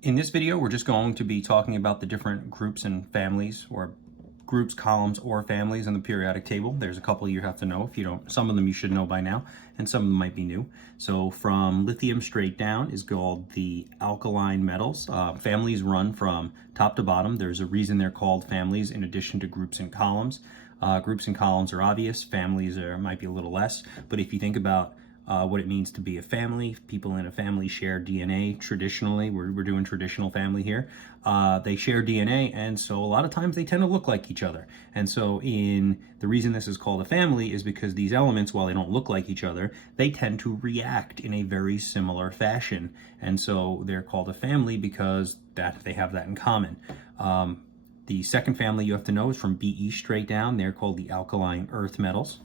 In this video, we're just going to be talking about the different groups and families, or groups, columns, or families in the periodic table. There's a couple you have to know. If you don't, some of them you should know by now, and some of them might be new. So from lithium straight down is called the alkaline metals. Families run from top to bottom. There's a reason they're called families in addition to groups and columns. Groups and columns are obvious. Families might be a little less. But if you think about what it means to be a family. People in a family share DNA traditionally. We're doing traditional family here. They share DNA, and so a lot of times they tend to look like each other. And so the reason this is called a family is because these elements, while they don't look like each other, they tend to react in a very similar fashion. And so they're called a family because they have that in common. The second family you have to know is from Be straight down. They're called the alkaline earth metals.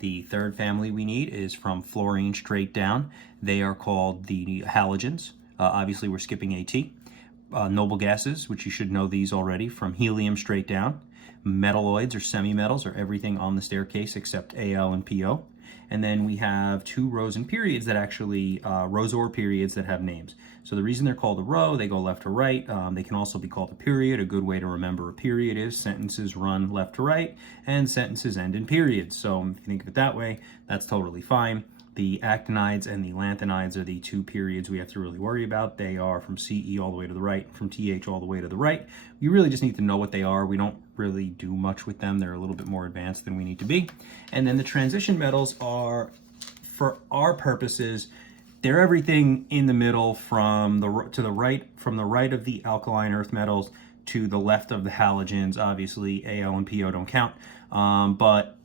The third family we need is from fluorine straight down. They are called the halogens. Obviously, we're skipping AT. Noble gases, which you should know these already, from helium straight down. Metalloids or semi-metals are everything on the staircase except Al and Po. And then we have two rows and periods that actually, rows or periods that have names. So the reason they're called a row, they go left to right. They can also be called a period. A good way to remember a period is sentences run left to right and sentences end in periods. So if you think of it that way, that's totally fine. The actinides and the lanthanides are the two periods we have to really worry about. They are from CE all the way to the right, from TH all the way to the right. You really just need to know what they are. We don't really do much with them. They're a little bit more advanced than we need to be. And then the transition metals are, for our purposes, they're everything in the middle from the right of the alkaline earth metals to the left of the halogens. Obviously, Al and Po don't count, but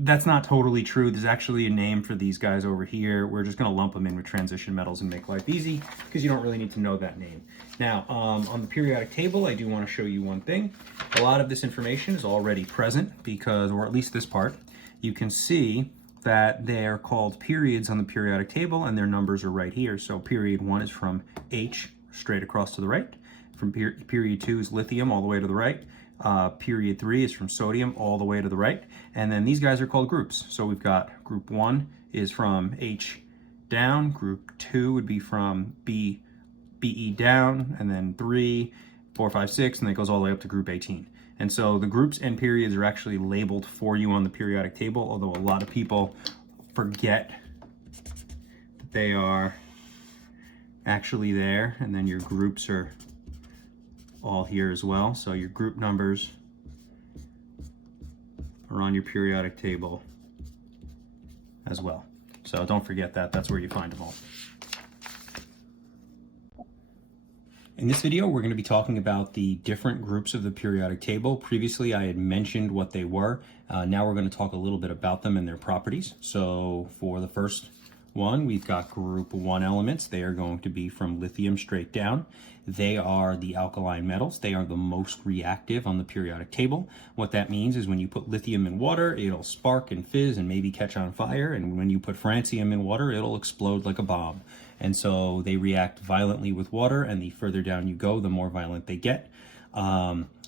that's not totally true. There's actually a name for these guys over here. We're just going to lump them in with transition metals and make life easy because you don't really need to know that name. Now, on the periodic table, I do want to show you one thing. A lot of this information is already present because, or at least this part, you can see that they're called periods on the periodic table and their numbers are right here. So period 1 is from H straight across to the right. From period 2 is lithium all the way to the right. Period 3 is from sodium all the way to the right. And then these guys are called groups. So we've got group 1 is from H down. Group 2 would be from BE down. And then 3, 4, 5, 6, and it goes all the way up to group 18. And so the groups and periods are actually labeled for you on the periodic table, although a lot of people forget that they are actually there. And then your groups are all here as well. So your group numbers are on your periodic table as well. So don't forget that. That's where you find them all. In this video, we're going to be talking about the different groups of the periodic table. Previously, I had mentioned what they were. Now we're going to talk a little bit about them and their properties. So for the first one, we've got group 1 elements. They are going to be from lithium straight down. They are the alkaline metals. They are the most reactive on the periodic table. What that means is when you put lithium in water, it'll spark and fizz and maybe catch on fire. And when you put francium in water, it'll explode like a bomb. And so they react violently with water, and the further down you go, the more violent they get.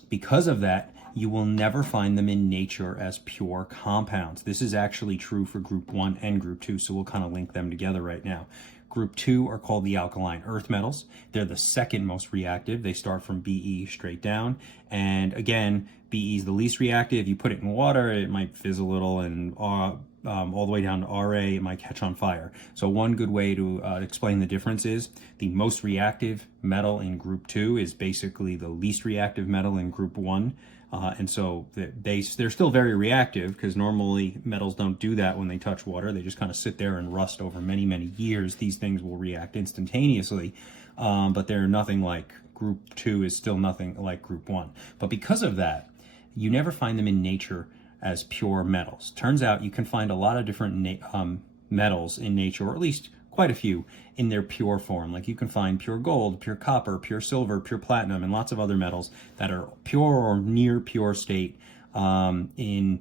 Because of that, you will never find them in nature as pure compounds. This is actually true for group 1 and group 2, so we'll kind of link them together right now. Group 2 are called the alkaline earth metals. They're the second most reactive. They start from Be straight down. And again, Be is the least reactive. You put it in water, it might fizz a little, and all the way down to Ra, it might catch on fire. So one good way to explain the difference is the most reactive metal in group 2 is basically the least reactive metal in group 1. And so they're still very reactive because normally metals don't do that when they touch water. They just kind of sit there and rust over many, many years. These things will react instantaneously, but they're nothing like group 2 is still nothing like group 1. But because of that, you never find them in nature as pure metals. Turns out you can find a lot of different metals in nature, or at least quite a few, in their pure form. Like you can find pure gold, pure copper, pure silver, pure platinum, and lots of other metals that are pure or near pure state in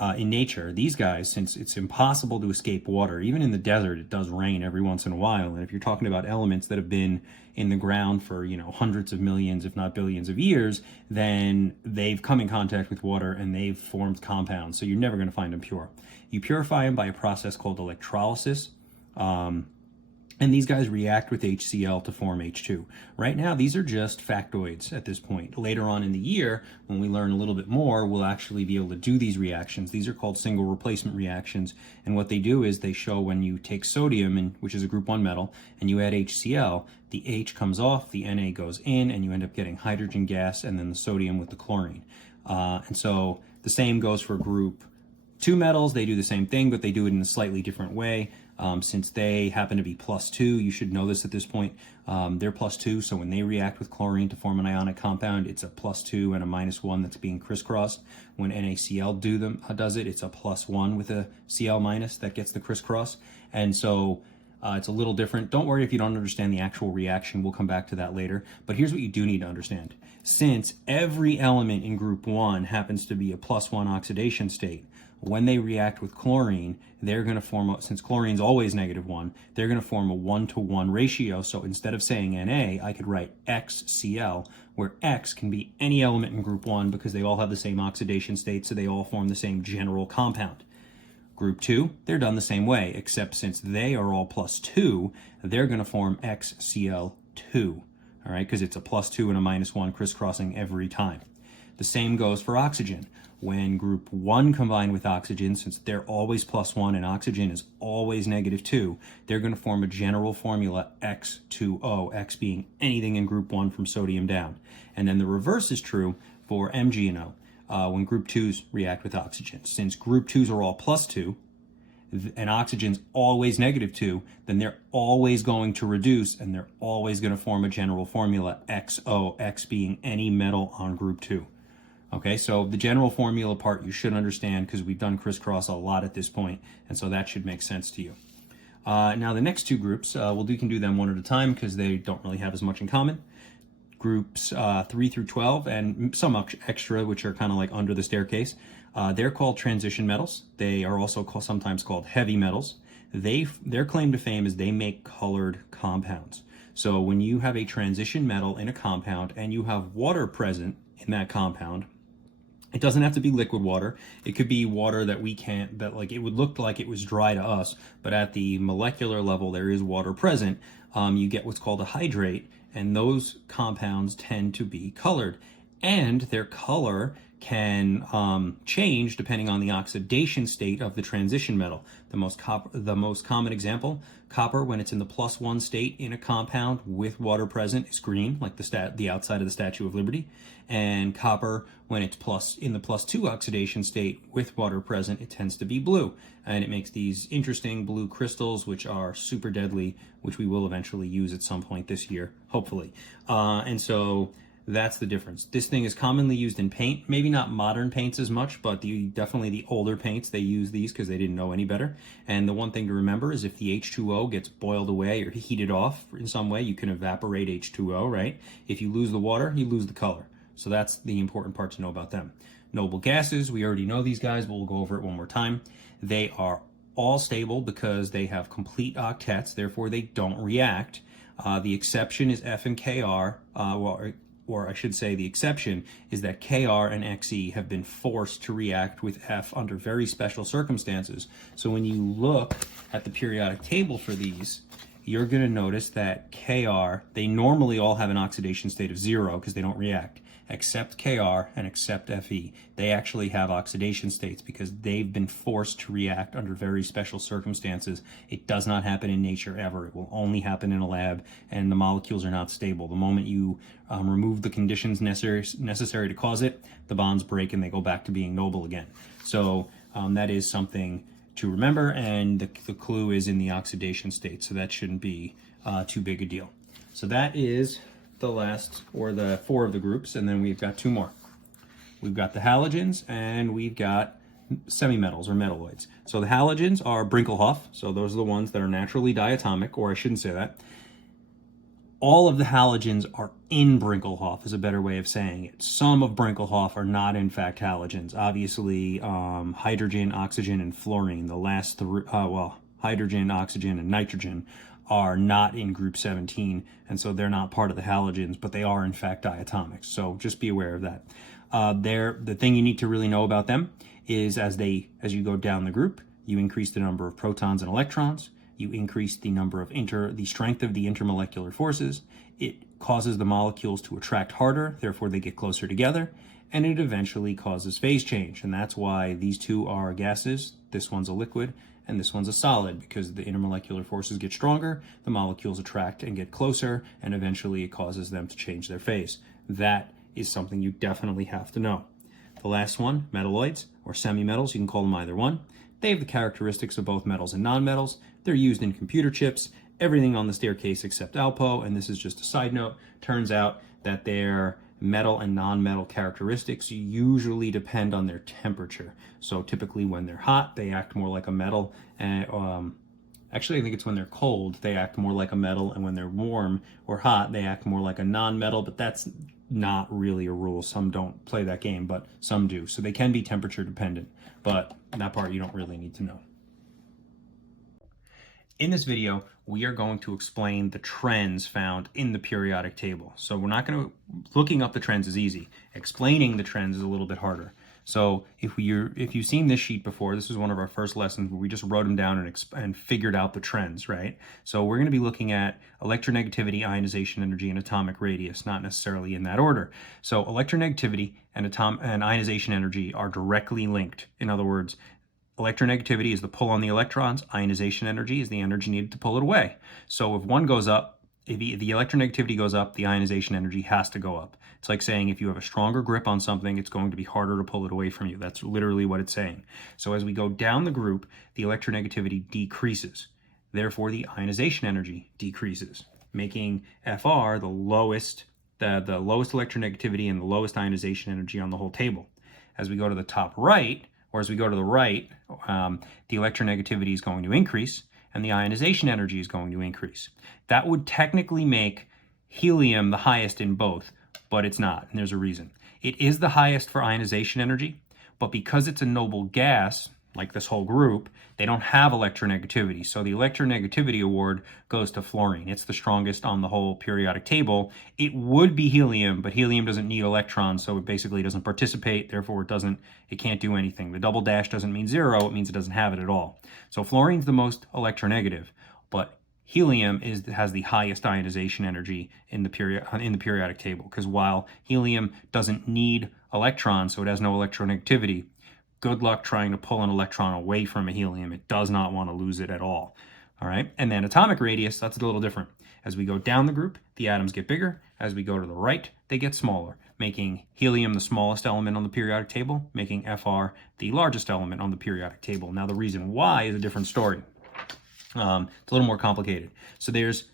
nature. These guys, since it's impossible to escape water, even in the desert, it does rain every once in a while. And if you're talking about elements that have been in the ground for, hundreds of millions, if not billions of years, then they've come in contact with water and they've formed compounds. So you're never going to find them pure. You purify them by a process called electrolysis. And these guys react with HCl to form H2. Right now, these are just factoids at this point. Later on in the year, when we learn a little bit more, we'll actually be able to do these reactions. These are called single replacement reactions. And what they do is they show when you take sodium, which is a group 1 metal, and you add HCl, the H comes off, the Na goes in, and you end up getting hydrogen gas and then the sodium with the chlorine. And so the same goes for group 2 metals. They do the same thing, but they do it in a slightly different way. Since they happen to be +2, you should know this at this point, they're +2, so when they react with chlorine to form an ionic compound, it's a +2 and a -1 that's being crisscrossed. When NaCl does it, it's a +1 with a Cl- that gets the crisscross. And so it's a little different. Don't worry if you don't understand the actual reaction. We'll come back to that later. But here's what you do need to understand. Since every element in group 1 happens to be a +1 oxidation state, when they react with chlorine, they're going to form, since chlorine's always -1, they're going to form a 1-to-1 ratio. So instead of saying Na, I could write XCl, where X can be any element in group 1 because they all have the same oxidation state, so they all form the same general compound. Group 2, they're done the same way, except since they are all +2, they're going to form XCl2, all right, because it's a +2 and a -1 crisscrossing every time. The same goes for oxygen. When group 1 combine with oxygen, since they're always +1 and oxygen is always -2, they're going to form a general formula X2O, X being anything in group 1 from sodium down. And then the reverse is true for MgNO. When group 2s react with oxygen. Since group 2s are all +2, and oxygen's always -2, then they're always going to reduce, and they're always going to form a general formula XO, X being any metal on group 2. Okay, so the general formula part you should understand because we've done crisscross a lot at this point, and so that should make sense to you. Now the next two groups, we can do them one at a time because they don't really have as much in common. Groups 3 through 12 and some extra, which are kind of like under the staircase. They're called transition metals. They are also sometimes called heavy metals. Their claim to fame is they make colored compounds. So when you have a transition metal in a compound and you have water present in that compound, it doesn't have to be liquid water. It could be water that it would look like it was dry to us, but at the molecular level, there is water present. You get what's called a hydrate, and those compounds tend to be colored. And their color can change depending on the oxidation state of the transition metal. The most common example, copper, when it's in the +1 state in a compound with water present, is green, like the outside of the Statue of Liberty. And copper, when it's in the +2 oxidation state with water present, it tends to be blue. And it makes these interesting blue crystals, which are super deadly, which we will eventually use at some point this year, hopefully. And so that's the difference. This thing is commonly used in paint, maybe not modern paints as much, but definitely the older paints, they use these because they didn't know any better. And the one thing to remember is if the H2O gets boiled away or heated off in some way, you can evaporate H2O, right? If you lose the water, you lose the color. So that's the important part to know about them. Noble gases, we already know these guys, but we'll go over it one more time. They are all stable because they have complete octets, therefore they don't react. The exception is F and Kr, or I should say the exception is that Kr and Xe have been forced to react with F under very special circumstances. So when you look at the periodic table for these, you're going to notice that Kr, they normally all have an oxidation state of 0 because they don't react, except Kr and except Fe. They actually have oxidation states because they've been forced to react under very special circumstances. It does not happen in nature ever. It will only happen in a lab, and the molecules are not stable. The moment you remove the conditions necessary to cause it, the bonds break and they go back to being noble again. So that is something to remember, and the clue is in the oxidation state, so that shouldn't be too big a deal. So that is the last, or the 4 of the groups, and then we've got 2 more. We've got the halogens, and we've got semimetals or metalloids. So the halogens are Brinkelhoff, so those are the ones that are naturally diatomic, or I shouldn't say that. All of the halogens are in Brinkelhoff is a better way of saying it. Some of Brinkelhoff are not in fact halogens. Obviously, hydrogen, oxygen, and fluorine, the last 3, hydrogen, oxygen, and nitrogen are not in group 17, and so they're not part of the halogens, but they are in fact diatomics. So just be aware of that. The thing you need to really know about them is as you go down the group, you increase the number of protons and electrons. you increase the number of the strength of the intermolecular forces. It causes the molecules to attract harder, therefore they get closer together, and it eventually causes phase change. And that's why these two are gases. This one's a liquid and this one's a solid, because the intermolecular forces get stronger, the molecules attract and get closer, and eventually it causes them to change their phase. That is something you definitely have to know. The last one, metalloids or semi-metals, you can call them either one. They have the characteristics of both metals and nonmetals. They're used in computer chips, everything on the staircase except Alpo, and this is just a side note. Turns out that their metal and non-metal characteristics usually depend on their temperature. So typically when they're hot, they act more like a metal. Actually, I think it's when they're cold, they act more like a metal, and when they're warm or hot, they act more like a non-metal, but that's not really a rule. Some don't play that game, but some do. So they can be temperature dependent, but that part you don't really need to know. In this video, we are going to explain the trends found in the periodic table. So we're not going to, looking up the trends is easy. Explaining the trends is a little bit harder. So if you've seen this sheet before, this was one of our first lessons where we just wrote them down and figured out the trends, right? So we're going to be looking at electronegativity, ionization energy, and atomic radius, not necessarily in that order. So electronegativity and ionization energy are directly linked. In other words, electronegativity is the pull on the electrons, ionization energy is the energy needed to pull it away. So if one goes up, if the electronegativity goes up, the ionization energy has to go up. It's like saying if you have a stronger grip on something, it's going to be harder to pull it away from you. That's literally what it's saying. So as we go down the group, the electronegativity decreases. Therefore, the ionization energy decreases, making Fr the lowest electronegativity and the lowest ionization energy on the whole table. As we go to the top right, or as we go to the right, the electronegativity is going to increase and the ionization energy is going to increase. That would technically make helium the highest in both, but it's not, and there's a reason. It is the highest for ionization energy, but because it's a noble gas, like this whole group, they don't have electronegativity. So the electronegativity award goes to fluorine. It's the strongest on the whole periodic table. It would be helium, but helium doesn't need electrons, so it basically doesn't participate. Therefore, it can't do anything. The double dash doesn't mean zero. It means it doesn't have it at all. So fluorine's the most electronegative, but helium has the highest ionization energy in the periodic table, because while helium doesn't need electrons, so it has no electronegativity, good luck trying to pull an electron away from a helium. It does not want to lose it at all. All right. And then atomic radius, that's a little different. As we go down the group, the atoms get bigger. As we go to the right, they get smaller, making helium the smallest element on the periodic table, making Fr the largest element on the periodic table. Now, the reason why is a different story. It's a little more complicated. So there's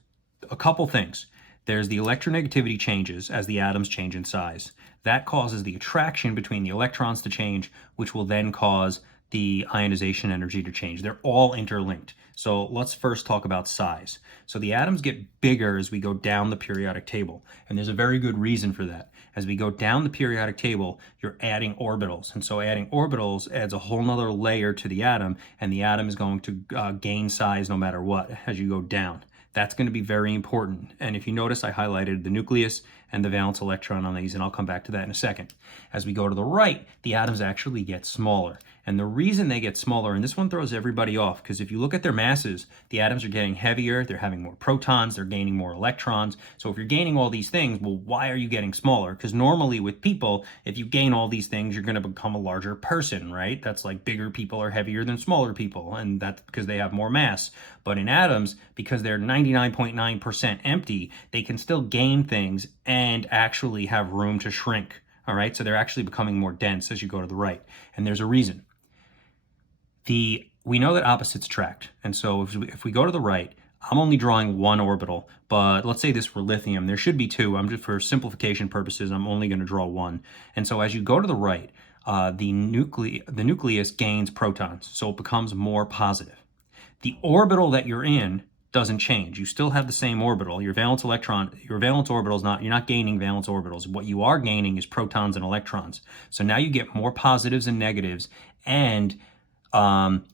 a couple things. There's the electronegativity changes as the atoms change in size. That causes the attraction between the electrons to change, which will then cause the ionization energy to change. They're all interlinked. So let's first talk about size. So the atoms get bigger as we go down the periodic table, and there's a very good reason for that. As we go down the periodic table, you're adding orbitals, and so adding orbitals adds a whole nother layer to the atom, and the atom is going to gain size no matter what as you go down. That's going to be very important. And if you notice, I highlighted the nucleus and the valence electron on these, and I'll come back to that in a second. As we go to the right, the atoms actually get smaller. And the reason they get smaller, and this one throws everybody off, because if you look at their masses, the atoms are getting heavier, they're having more protons, they're gaining more electrons. So if you're gaining all these things, well, why are you getting smaller? Because normally with people, if you gain all these things, you're going to become a larger person, right? That's like bigger people are heavier than smaller people, and that's because they have more mass. But in atoms, because they're 99.9% empty, they can still gain things and actually have room to shrink. All right, so they're actually becoming more dense as you go to the right, and there's a reason. We know that opposites attract, and so if we go to the right, I'm only drawing one orbital, but let's say this were lithium, there should be two. I'm just, for simplification purposes, I'm only going to draw one. And so as you go to the right, the nucleus gains protons, so it becomes more positive. The orbital that you're in doesn't change. You still have the same orbital. Your valence orbital is not, you're not gaining valence orbitals. What you are gaining is protons and electrons. So now you get more positives and negatives, and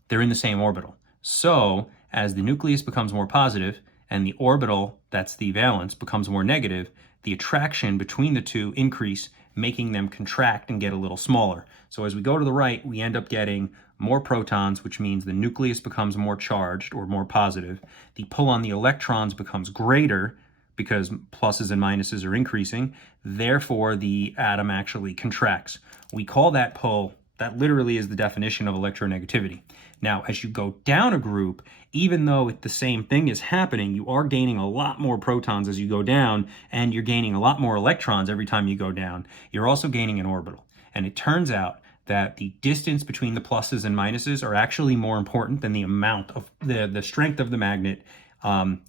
they're in the same orbital. So as the nucleus becomes more positive and the orbital, that's the valence, becomes more negative, the attraction between the two increase, making them contract and get a little smaller. So as we go to the right, we end up getting more protons, which means the nucleus becomes more charged or more positive. The pull on the electrons becomes greater because pluses and minuses are increasing. Therefore, the atom actually contracts. We call that pull, that literally is the definition of electronegativity. Now, as you go down a group, even though the same thing is happening, you are gaining a lot more protons as you go down, and you're gaining a lot more electrons every time you go down. You're also gaining an orbital. And it turns out that the distance between the pluses and minuses are actually more important than the amount of the strength of the magnet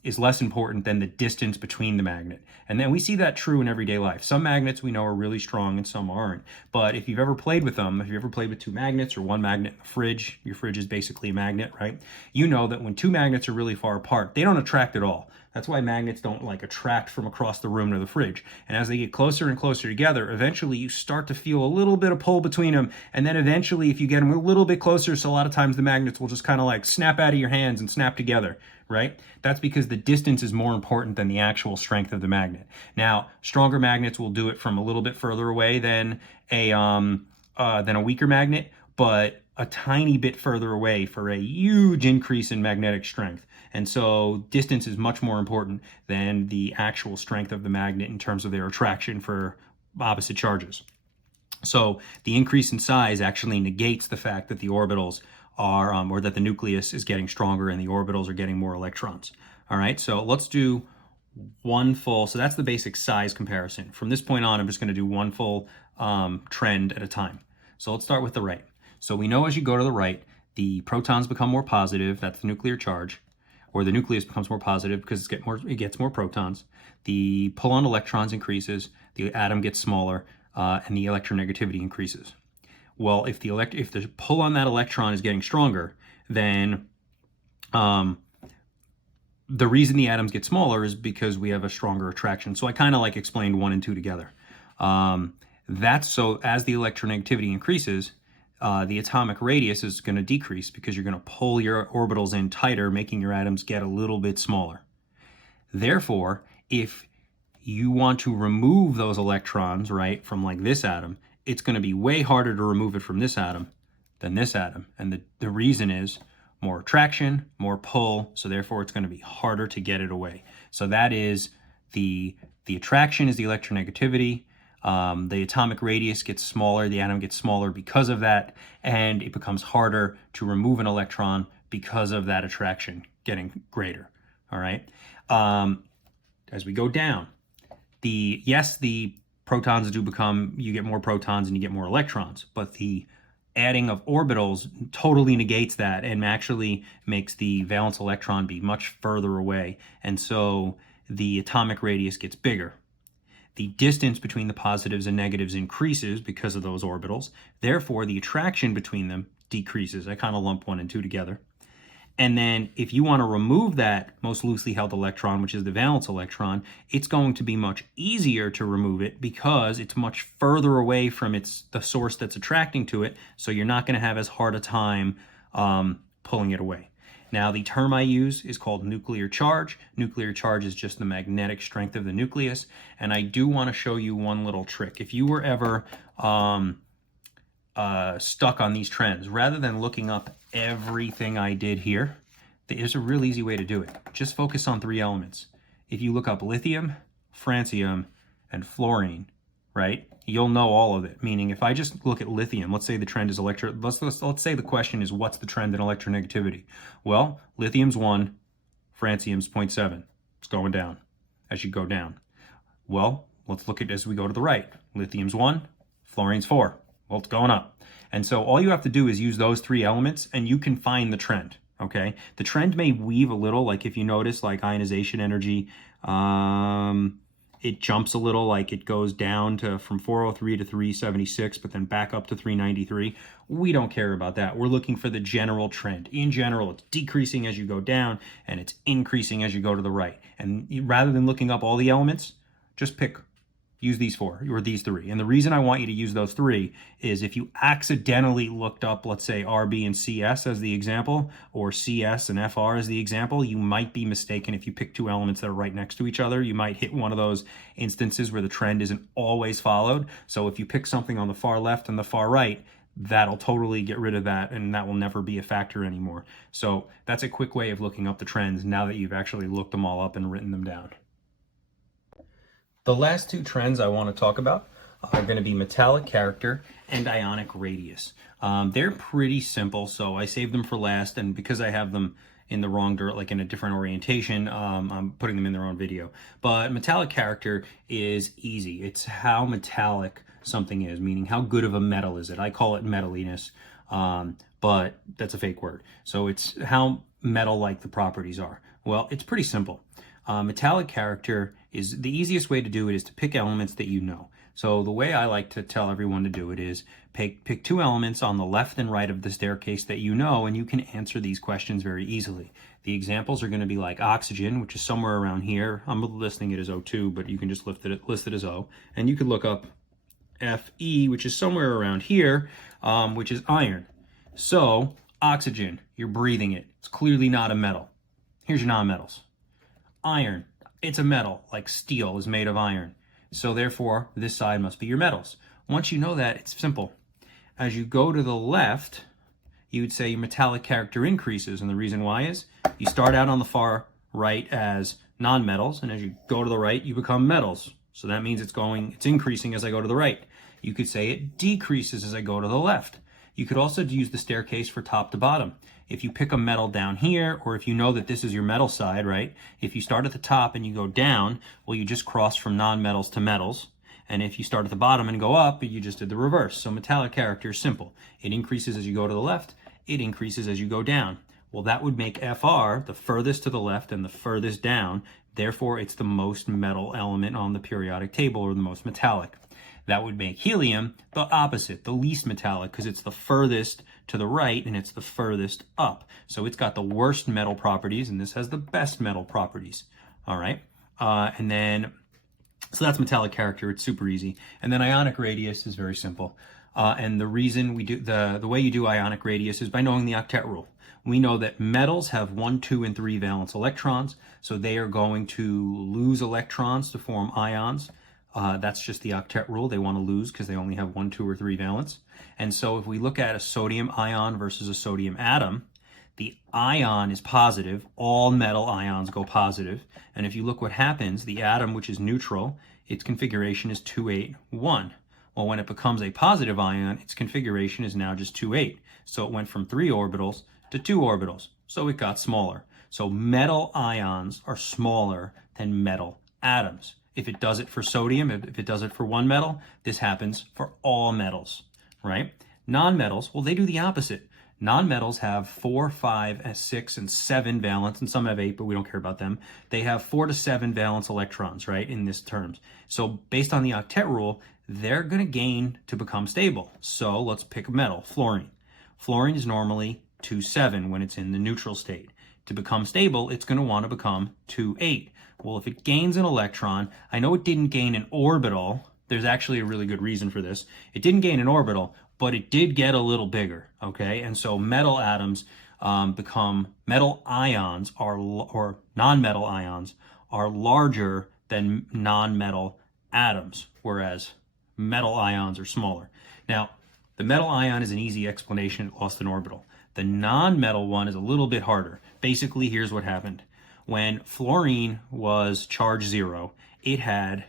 is less important than the distance between the magnet. And then we see that true in everyday life. Some magnets we know are really strong and some aren't. But if you've ever played with them, if you've ever played with two magnets or one magnet in the fridge, your fridge is basically a magnet, right? You know that when two magnets are really far apart, they don't attract at all. That's why magnets don't like attract from across the room to the fridge. And as they get closer and closer together, eventually you start to feel a little bit of pull between them. And then eventually, if you get them a little bit closer, so a lot of times the magnets will just kind of like snap out of your hands and snap together, right? That's because the distance is more important than the actual strength of the magnet. Now, stronger magnets will do it from a little bit further away than a weaker magnet, but a tiny bit further away for a huge increase in magnetic strength. And so distance is much more important than the actual strength of the magnet in terms of their attraction for opposite charges. So the increase in size actually negates the fact that the orbitals are, or that the nucleus is getting stronger and the orbitals are getting more electrons. All right, so let's do one full, so that's the basic size comparison. From this point on, I'm just going to do one full trend at a time. So let's start with the right. So we know as you go to the right, the protons become more positive, that's the nuclear charge, or the nucleus becomes more positive because it gets more protons. The pull on electrons increases, the atom gets smaller, and the electronegativity increases. Well, if the pull on that electron is getting stronger, then the reason the atoms get smaller is because we have a stronger attraction. So I kind of like explained 1 and 2 together. That's so as the electronegativity increases, the atomic radius is going to decrease because you're going to pull your orbitals in tighter, making your atoms get a little bit smaller. Therefore, if you want to remove those electrons, right, from like this atom, it's going to be way harder to remove it from this atom than this atom. And the reason is more attraction, more pull, so therefore it's going to be harder to get it away. So that is the attraction is the electronegativity. The atomic radius gets smaller, the atom gets smaller because of that, and it becomes harder to remove an electron because of that attraction getting greater. All right. As we go down, the protons do become, you get more protons and you get more electrons, but the adding of orbitals totally negates that and actually makes the valence electron be much further away. And so the atomic radius gets bigger. The distance between the positives and negatives increases because of those orbitals. Therefore, the attraction between them decreases. I kind of lump 1 and 2 together. And then if you want to remove that most loosely held electron, which is the valence electron, it's going to be much easier to remove it because it's much further away from the source that's attracting to it. So you're not going to have as hard a time pulling it away. Now, the term I use is called nuclear charge. Nuclear charge is just the magnetic strength of the nucleus. And I do want to show you one little trick. If you were ever stuck on these trends, rather than looking up everything I did here, there's a real easy way to do it. Just focus on 3 elements. If you look up lithium, francium, and fluorine, right, you'll know all of it. Meaning, if I just look at lithium, let's say the trend is let's say the question is, what's the trend in electronegativity? Well, lithium's 1, francium's 0.7. It's going down as you go down. Well, let's look at as we go to the right. Lithium's 1, fluorine's 4. Well, it's going up. And so all you have to do is use those 3 elements and you can find the trend, okay? The trend may weave a little, like if you notice like ionization energy, it jumps a little, like it goes down from 403 to 376, but then back up to 393. We don't care about that. We're looking for the general trend. In general, it's decreasing as you go down and it's increasing as you go to the right. And rather than looking up all the elements, just use these 4 or these 3. And the reason I want you to use those 3 is if you accidentally looked up, let's say, RB and CS as the example, or CS and FR as the example, you might be mistaken if you pick 2 elements that are right next to each other. You might hit one of those instances where the trend isn't always followed. So if you pick something on the far left and the far right, that'll totally get rid of that, and that will never be a factor anymore. So that's a quick way of looking up the trends now that you've actually looked them all up and written them down. The last two trends I want to talk about are going to be metallic character and ionic radius. They're pretty simple, so I saved them for last, and because I have them in the wrong dirt, like in a different orientation, I'm putting them in their own video. But metallic character is easy. It's how metallic something is, meaning how good of a metal is it. I call it metaliness, but that's a fake word. So it's how metal-like the properties are. Well, it's pretty simple. Metallic character is the easiest way to do it is to pick elements that you know. So the way I like to tell everyone to do it is pick two elements on the left and right of the staircase that you know, and you can answer these questions very easily. The examples are going to be like oxygen, which is somewhere around here. I'm listing it as O2, but you can just list it as O. And you could look up Fe, which is somewhere around here, which is iron. So oxygen, you're breathing it. It's clearly not a metal. Here's your nonmetals. Iron, it's a metal, like steel is made of iron. So therefore, this side must be your metals. Once you know that, it's simple. As you go to the left, you would say your metallic character increases, and the reason why is you start out on the far right as nonmetals, and as you go to the right, you become metals. So that means it's increasing as I go to the right. You could say it decreases as I go to the left. You could also use the staircase for top to bottom. If you pick a metal down here, or if you know that this is your metal side, right? If you start at the top and you go down, well, you just cross from non-metals to metals. And if you start at the bottom and go up, you just did the reverse. So metallic character is simple. It increases as you go to the left. It increases as you go down. Well, that would make Fr the furthest to the left and the furthest down. Therefore, it's the most metal element on the periodic table, or the most metallic. That would make helium the opposite, the least metallic, because it's the furthest to the right and it's the furthest up. So it's got the worst metal properties, and this has the best metal properties. All right. So that's metallic character. It's super easy. And then ionic radius is very simple. And the reason we do the way you do ionic radius is by knowing the octet rule. We know that metals have 1, 2, and 3 valence electrons, so they are going to lose electrons to form ions. That's just the octet rule. They want to lose because they only have 1, 2, or 3 valence. And so if we look at a sodium ion versus a sodium atom, the ion is positive. All metal ions go positive. And if you look what happens, the atom, which is neutral, its configuration is 2, 8, 1. Well, when it becomes a positive ion, its configuration is now just 2, 8. So it went from 3 orbitals to 2 orbitals. So it got smaller. So metal ions are smaller than metal atoms. If it does it for sodium, if it does it for one metal, this happens for all metals, right? Nonmetals, well, they do the opposite. Nonmetals have 4, 5, 6, and 7 valence, and some have 8, but we don't care about them. They have 4 to 7 valence electrons, right, in this terms. So based on the octet rule, they're going to gain to become stable. So let's pick a metal, fluorine. Fluorine is normally 2, 7 when it's in the neutral state. To become stable, it's going to want to become 2, 8. Well, if it gains an electron, I know it didn't gain an orbital. There's actually a really good reason for this. It didn't gain an orbital, but it did get a little bigger, okay? And so metal atoms metal ions or non-metal ions are larger than non-metal atoms, whereas metal ions are smaller. Now, the metal ion is an easy explanation. It lost an orbital. The non-metal one is a little bit harder. Basically, here's what happened. When fluorine was charge 0, it had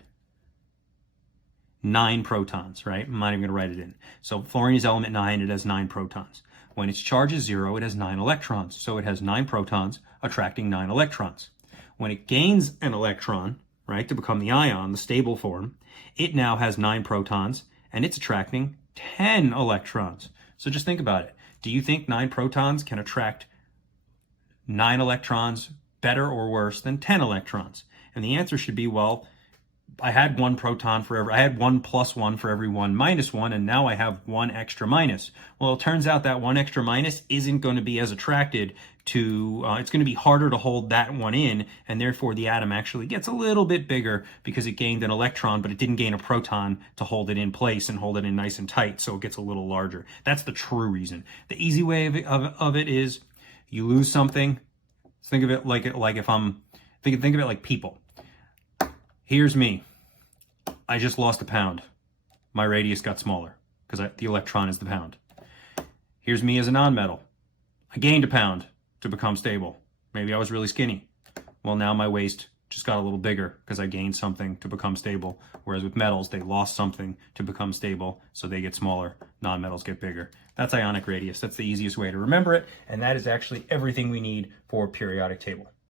9 protons, right? I'm not even going to write it in. So fluorine is element 9, it has 9 protons. When its charge is 0, it has 9 electrons. So it has 9 protons attracting 9 electrons. When it gains an electron, right, to become the ion, the stable form, it now has 9 protons and it's attracting 10 electrons. So just think about it. Do you think 9 protons can attract 9 electrons better or worse than 10 electrons? And the answer should be, well, I had 1 proton for I had 1 plus 1 for every 1 minus 1, and now I have 1 extra minus. Well, it turns out that 1 extra minus isn't going to be as attracted to, it's going to be harder to hold that one in, and therefore the atom actually gets a little bit bigger because it gained an electron, but it didn't gain a proton to hold it in place and hold it in nice and tight, so it gets a little larger. That's the true reason. The easy way of it is you lose something. Think of it like if think of it like people. Here's me. I just lost a pound. My radius got smaller because the electron is the pound. Here's me as a non-metal. I gained a pound to become stable. Maybe I was really skinny. Well, now my waist just got a little bigger because I gained something to become stable. Whereas with metals, they lost something to become stable, so they get smaller. Non-metals get bigger. That's ionic radius. That's the easiest way to remember it, and that is actually everything we need for periodic table.